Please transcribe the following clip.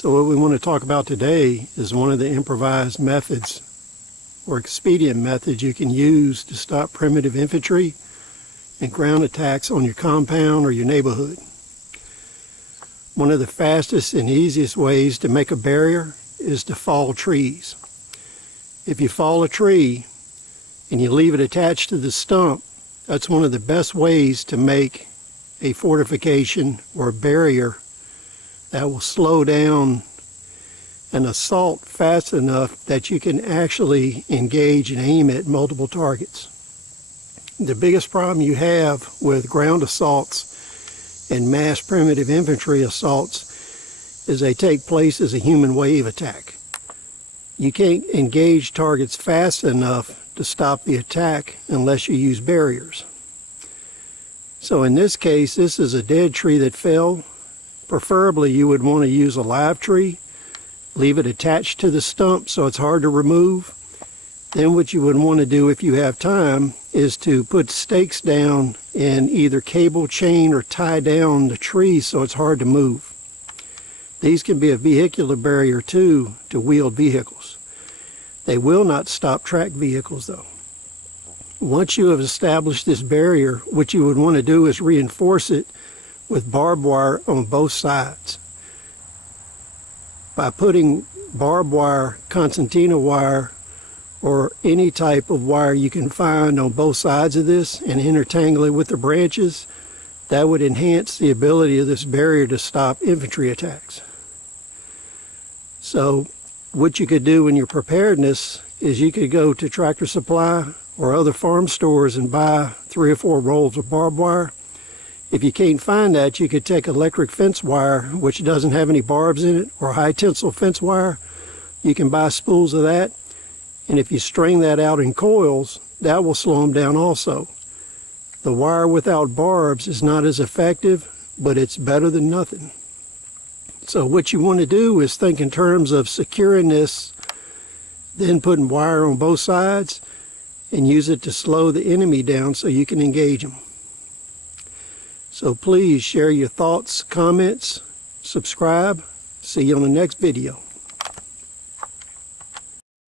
So what we want to talk about today is one of the improvised methods or expedient methods you can use to stop primitive infantry and ground attacks on your compound or your neighborhood. One of the fastest and easiest ways to make a barrier is to fall trees. If you fall a tree and you leave it attached to the stump, that's one of the best ways to make a fortification or a barrier that will slow down an assault fast enough that you can actually engage and aim at multiple targets. The biggest problem you have with ground assaults and mass primitive infantry assaults is they take place as a human wave attack. You can't engage targets fast enough to stop the attack unless you use barriers. So in this case, this is a dead tree that fell. Preferably you would want to use a live tree, leave it attached to the stump so it's hard to remove. Then what you would want to do if you have time is to put stakes down and either cable, chain, or tie down the tree so it's hard to move. These can be a vehicular barrier too to wheeled vehicles. They will not stop tracked vehicles though. Once you have established this barrier, what you would want to do is reinforce it with barbed wire on both sides. By putting barbed wire, concertina wire, or any type of wire you can find on both sides of this and intertangle it with the branches, that would enhance the ability of this barrier to stop infantry attacks. So what you could do in your preparedness is you could go to Tractor Supply or other farm stores and buy 3 or 4 rolls of barbed wire. If you can't find that, you could take electric fence wire, which doesn't have any barbs in it, or high tensile fence wire. You can buy spools of that, and if you string that out in coils, that will slow them down also. The wire without barbs is not as effective, but it's better than nothing. So what you want to do is think in terms of securing this, then putting wire on both sides, and use it to slow the enemy down so you can engage them. So please share your thoughts, comments, subscribe. See you on the next video.